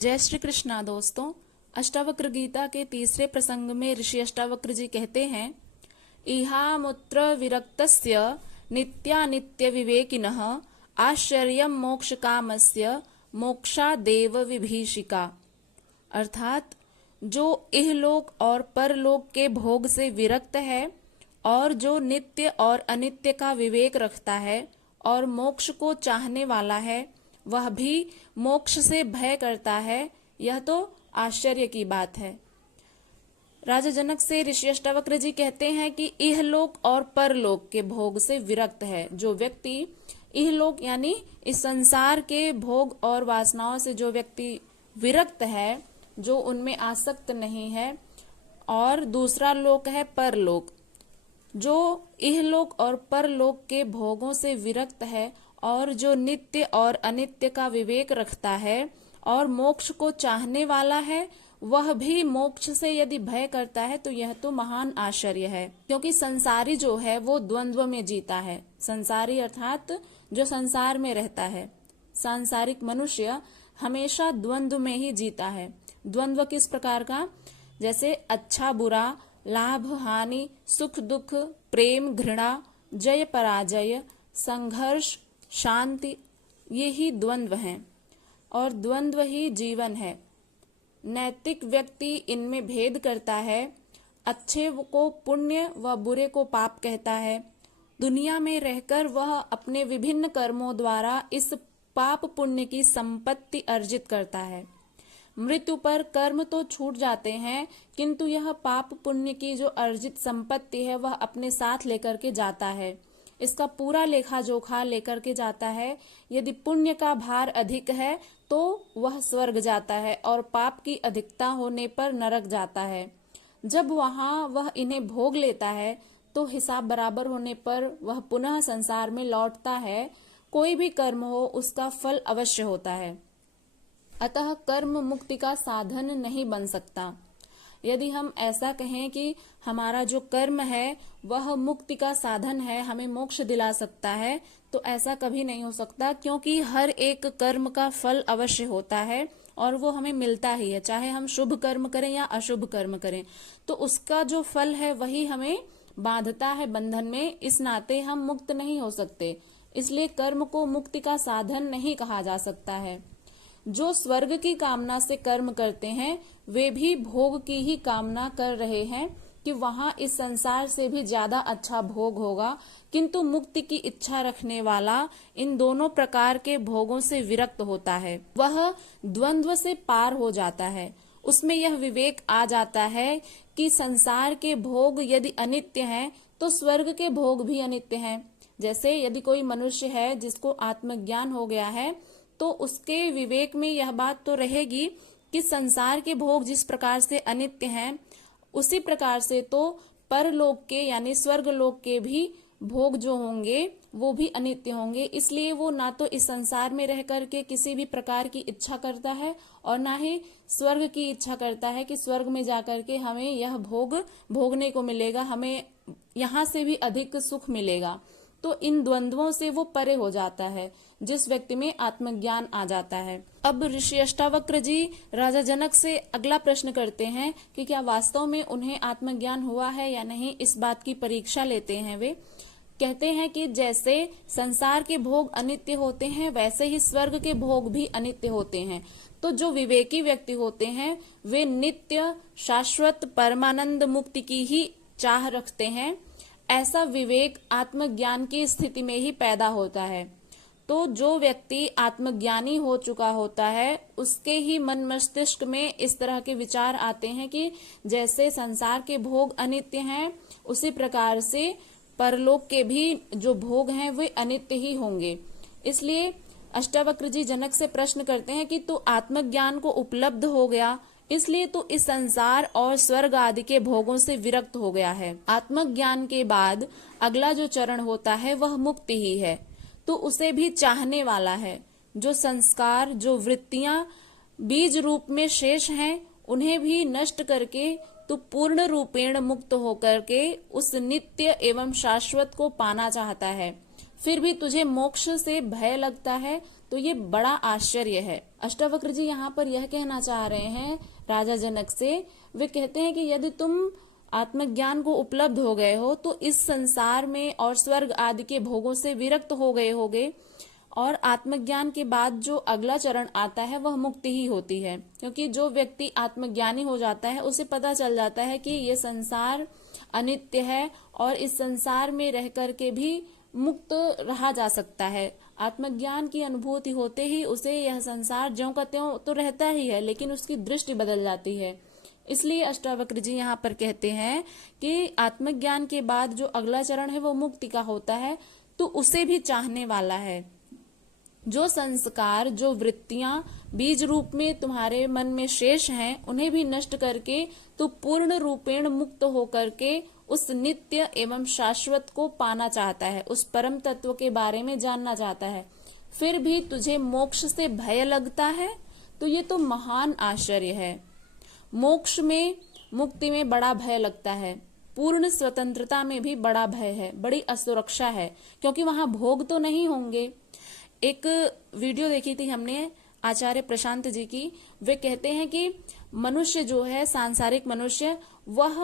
जय श्री कृष्णा दोस्तों। अष्टावक्र गीता के तीसरे प्रसंग में ऋषि अष्टावक्र जी कहते हैं, इहामुत्र विरक्तस्य नित्यानित्य विवेकिनः आश्चर्यम मोक्ष कामस्य मोक्षादेव विभीषिका। अर्थात जो इहलोक और परलोक के भोग से विरक्त है और जो नित्य और अनित्य का विवेक रखता है और मोक्ष को चाहने वाला है, वह भी मोक्ष से भय करता है। यह तो आश्चर्य की बात है। राजा जनक से ऋषि अष्टावक्र जी कहते हैं कि इहलोक और परलोक के भोग से विरक्त है। जो व्यक्ति इहलोक यानी इस संसार के भोग और वासनाओं से जो व्यक्ति विरक्त है, जो उनमें आसक्त नहीं है, और दूसरा लोक है परलोक। जो इहलोक और परलोक के भोगों से विरक्त है और जो नित्य और अनित्य का विवेक रखता है और मोक्ष को चाहने वाला है, वह भी मोक्ष से यदि भय करता है तो यह तो महान आश्चर्य है। क्योंकि संसारी जो है वो द्वंद्व में जीता है। संसारी अर्थात जो संसार में रहता है, सांसारिक मनुष्य हमेशा द्वंद्व में ही जीता है। द्वंद्व किस प्रकार का? जैसे अच्छा बुरा, लाभ हानि, सुख दुख, प्रेम घृणा, जय पराजय, संघर्ष शांति, ये ही द्वंद्व हैं और द्वंद्व ही जीवन है। नैतिक व्यक्ति इनमें भेद करता है। अच्छे को पुण्य व बुरे को पाप कहता है। दुनिया में रहकर वह अपने विभिन्न कर्मों द्वारा इस पाप पुण्य की संपत्ति अर्जित करता है। मृत्यु पर कर्म तो छूट जाते हैं, किंतु यह पाप पुण्य की जो अर्जित संपत्ति है वह अपने साथ लेकर के जाता है। इसका पूरा लेखा जोखा लेकर के जाता है। यदि पुण्य का भार अधिक है तो वह स्वर्ग जाता है और पाप की अधिकता होने पर नरक जाता है। जब वहां वह इन्हें भोग लेता है तो हिसाब बराबर होने पर वह पुनः संसार में लौटता है। कोई भी कर्म हो उसका फल अवश्य होता है। अतः कर्म मुक्ति का साधन नहीं बन सकता। यदि हम ऐसा कहें कि हमारा जो कर्म है वह मुक्ति का साधन है, हमें मोक्ष दिला सकता है, तो ऐसा कभी नहीं हो सकता। क्योंकि हर एक कर्म का फल अवश्य होता है और वो हमें मिलता ही है। चाहे हम शुभ कर्म करें या अशुभ कर्म करें, तो उसका जो फल है वही हमें बांधता है बंधन में। इस नाते हम मुक्त नहीं हो सकते। इसलिए कर्म को मुक्ति का साधन नहीं कहा जा सकता है। जो स्वर्ग की कामना से कर्म करते हैं वे भी भोग की ही कामना कर रहे हैं कि वहां इस संसार से भी ज्यादा अच्छा भोग होगा। किंतु मुक्ति की इच्छा रखने वाला इन दोनों प्रकार के भोगों से विरक्त होता है। वह द्वंद्व से पार हो जाता है। उसमें यह विवेक आ जाता है कि संसार के भोग यदि अनित्य हैं तो स्वर्ग के भोग भी अनित्य हैं। जैसे यदि कोई मनुष्य है जिसको आत्मज्ञान हो गया है तो उसके विवेक में यह बात तो रहेगी कि संसार के भोग जिस प्रकार से अनित्य हैं उसी प्रकार से तो परलोक के यानी स्वर्ग लोक के भी भोग जो होंगे वो भी अनित्य होंगे। इसलिए वो ना तो इस संसार में रह करके किसी भी प्रकार की इच्छा करता है और ना ही स्वर्ग की इच्छा करता है कि स्वर्ग में जाकर के हमें यह भोग भोगने को मिलेगा, हमें यहाँ से भी अधिक सुख मिलेगा। तो इन द्वंद्वों से वो परे हो जाता है जिस व्यक्ति में आत्मज्ञान आ जाता है। अब ऋषि अष्टावक्र जी राजा जनक से अगला प्रश्न करते हैं कि क्या वास्तव में उन्हें आत्मज्ञान हुआ है या नहीं, इस बात की परीक्षा लेते हैं। वे कहते हैं कि जैसे संसार के भोग अनित्य होते हैं वैसे ही स्वर्ग के भोग भी अनित्य होते हैं। तो जो विवेकी व्यक्ति होते हैं वे नित्य शाश्वत परमानंद मुक्ति की ही चाह रखते हैं। ऐसा विवेक आत्मज्ञान की स्थिति में ही पैदा होता है। तो जो व्यक्ति आत्मज्ञानी हो चुका होता है उसके ही मन मस्तिष्क में इस तरह के विचार आते हैं कि जैसे संसार के भोग अनित्य हैं उसी प्रकार से परलोक के भी जो भोग हैं वे अनित्य ही होंगे। इसलिए अष्टावक्र जी जनक से प्रश्न करते हैं कि तू आत्मज्ञान को उपलब्ध हो गया, इसलिए तो इस संसार और स्वर्ग आदि के भोगों से विरक्त हो गया है। आत्मज्ञान के बाद अगला जो चरण होता है वह मुक्ति ही है। तो उसे भी चाहने वाला है। जो संस्कार जो वृत्तियां बीज रूप में शेष हैं उन्हें भी नष्ट करके तू पूर्ण रूपेण मुक्त होकर के उस नित्य एवं शाश्वत को पाना चाहता है। फिर भी तुझे मोक्ष से भय लगता है तो ये बड़ा आश्चर्य है। अष्टावक्र जी यहाँ पर यह कहना चाह रहे हैं राजा जनक से। वे कहते हैं कि यदि तुम आत्मज्ञान को उपलब्ध हो गए हो तो इस संसार में और स्वर्ग आदि के भोगों से विरक्त हो गए होगे, और आत्मज्ञान के बाद जो अगला चरण आता है वह मुक्ति ही होती है। क्योंकि जो व्यक्ति आत्मज्ञानी हो जाता है उसे पता चल जाता है कि ये संसार अनित्य है और इस संसार में रह करके भी मुक्त रहा जा सकता है। आत्मज्ञान की अनुभूति होते ही उसे यह संसार ज्यों का त्यों तो रहता ही है, लेकिन उसकी दृष्टि बदल जाती है। इसलिए अष्टावक्र जी यहाँ पर कहते हैं कि आत्मज्ञान के बाद जो अगला चरण है वो मुक्ति का होता है, तो उसे भी चाहने वाला है। जो संस्कार, जो वृत्तियां बीज रूप में तुम्हारे मन में शेष हैं, उन्हें भी नष्ट करके तू पूर्ण रूपेण मुक्त होकर के उस नित्य एवं शाश्वत को पाना चाहता है, उस परम तत्व के बारे में जानना चाहता है। फिर भी तुझे मोक्ष से भय लगता है, तो ये तो महान आश्चर्य है। मोक्ष में, मुक्ति में बड़ा भय लगता है, पूर्ण स्वतंत्रता में भी बड़ा भय है, बड़ी असुरक्षा है, क्योंकि वहां भोग तो नहीं होंगे। एक वीडियो देखी थी हमने आचार्य प्रशांत जी की। वे कहते हैं कि मनुष्य जो है, सांसारिक मनुष्य, वह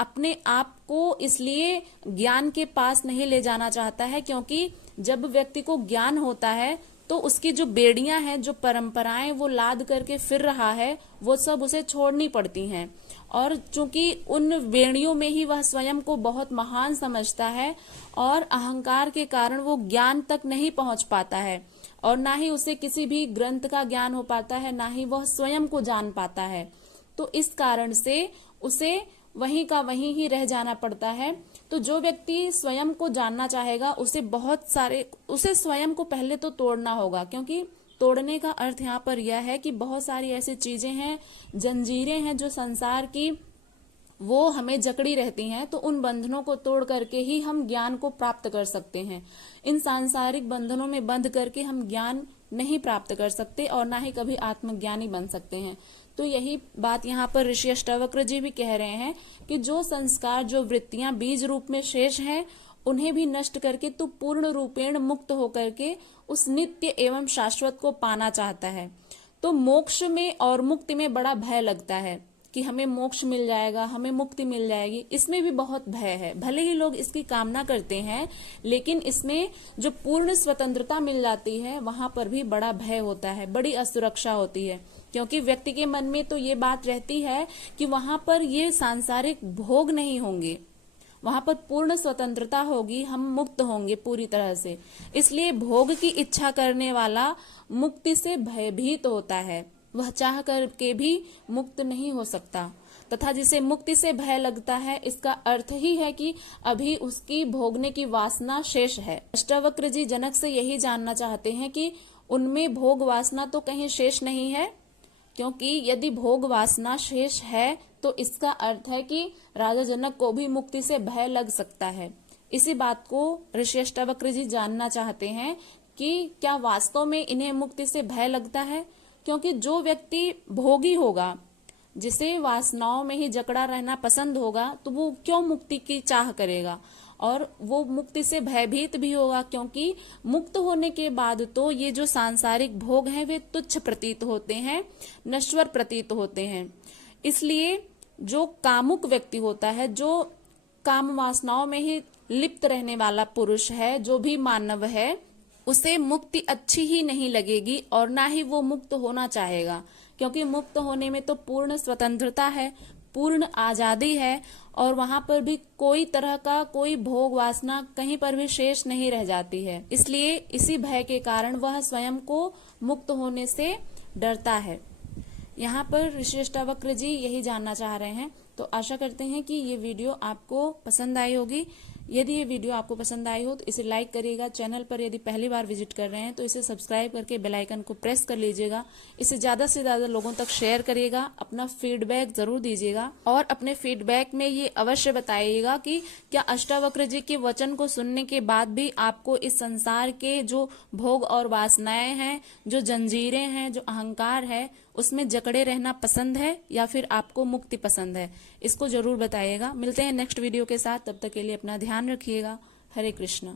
अपने आप को इसलिए ज्ञान के पास नहीं ले जाना चाहता है, क्योंकि जब व्यक्ति को ज्ञान होता है तो उसकी जो बेड़ियां हैं, जो परंपराएं वो लाद करके फिर रहा है, वो सब उसे छोड़नी पड़ती हैं। और चूंकि उन बेड़ियों में ही वह स्वयं को बहुत महान समझता है और अहंकार के कारण वो ज्ञान तक नहीं पहुंच पाता है, और ना ही उसे किसी भी ग्रंथ का ज्ञान हो पाता है, ना ही वह स्वयं को जान पाता है। तो इस कारण से उसे वहीं का वहीं ही रह जाना पड़ता है। तो जो व्यक्ति स्वयं को जानना चाहेगा उसे स्वयं को पहले तो तोड़ना होगा, क्योंकि तोड़ने का अर्थ यहाँ पर यह है कि बहुत सारी ऐसी चीजें हैं, जंजीरें हैं जो संसार की, वो हमें जकड़ी रहती हैं। तो उन बंधनों को तोड़ करके ही हम ज्ञान को प्राप्त कर सकते हैं। इन सांसारिक बंधनों में बंध करके हम ज्ञान नहीं प्राप्त कर सकते और ना ही कभी आत्मज्ञानी बन सकते हैं। तो यही बात यहाँ पर ऋषि अष्टावक्र जी भी कह रहे हैं कि जो संस्कार, जो वृत्तियां बीज रूप में शेष हैं, उन्हें भी नष्ट करके तू पूर्ण रूपेण मुक्त होकर के उस नित्य एवं शाश्वत को पाना चाहता है। तो मोक्ष में और मुक्ति में बड़ा भय लगता है कि हमें मोक्ष मिल जाएगा, हमें मुक्ति मिल जाएगी, इसमें भी बहुत भय है। भले ही लोग इसकी कामना करते हैं, लेकिन इसमें जो पूर्ण स्वतंत्रता मिल जाती है वहां पर भी बड़ा भय होता है, बड़ी असुरक्षा होती है। क्योंकि व्यक्ति के मन में तो ये बात रहती है कि वहां पर ये सांसारिक भोग नहीं होंगे, वहां पर पूर्ण स्वतंत्रता होगी, हम मुक्त होंगे पूरी तरह से। इसलिए भोग की इच्छा करने वाला मुक्ति से भयभीत होता है, वह चाह करके भी मुक्त नहीं हो सकता। तथा जिसे मुक्ति से भय लगता है, इसका अर्थ ही है कि अभी उसकी भोगने की वासना शेष है। अष्टावक्र जी जनक से यही जानना चाहते हैं कि उनमें भोग वासना तो कहीं शेष नहीं है, क्योंकि यदि भोग वासना शेष है तो इसका अर्थ है कि राजा जनक को भी मुक्ति से भय लग सकता है। इसी बात को ऋषि अष्टावक्र जी जानना चाहते हैं कि क्या वास्तव में इन्हें मुक्ति से भय लगता है। क्योंकि जो व्यक्ति भोगी होगा, जिसे वासनाओं में ही जकड़ा रहना पसंद होगा, तो वो क्यों मुक्ति की चाह करेगा, और वो मुक्ति से भयभीत भी होगा, क्योंकि मुक्त होने के बाद तो ये जो सांसारिक भोग हैं वे तुच्छ प्रतीत होते हैं, नश्वर प्रतीत होते हैं। इसलिए जो कामुक व्यक्ति होता है, जो काम वासनाओं में ही लिप्त रहने वाला पुरुष है, जो भी मानव है, उसे मुक्ति अच्छी ही नहीं लगेगी और ना ही वो मुक्त होना चाहेगा। क्योंकि मुक्त होने में तो पूर्ण स्वतंत्रता है, पूर्ण आजादी है, और वहां पर भी कोई तरह का कोई भोग वासना कहीं पर भी शेष नहीं रह जाती है। इसलिए इसी भय के कारण वह स्वयं को मुक्त होने से डरता है। यहाँ पर ऋषि अष्टावक्र जी यही जानना चाह रहे हैं। तो आशा करते हैं कि ये वीडियो आपको पसंद आई होगी। यदि ये वीडियो आपको पसंद आई हो तो इसे लाइक करिएगा। चैनल पर यदि पहली बार विजिट कर रहे हैं तो इसे सब्सक्राइब करके बेल आइकन को प्रेस कर लीजिएगा। इसे ज्यादा से ज्यादा लोगों तक शेयर करिएगा। अपना फीडबैक जरूर दीजिएगा और अपने फीडबैक में ये अवश्य बताइएगा कि क्या अष्टावक्र जी के वचन को सुनने के बाद भी आपको इस संसार के जो भोग और वासनाएं हैं, जो जंजीरें हैं, जो अहंकार है, उसमें जकड़े रहना पसंद है या फिर आपको मुक्ति पसंद है। इसको जरूर बताइएगा। मिलते हैं नेक्स्ट वीडियो के साथ, तब तक के लिए अपना ध्यान रखिएगा। हरे कृष्ण।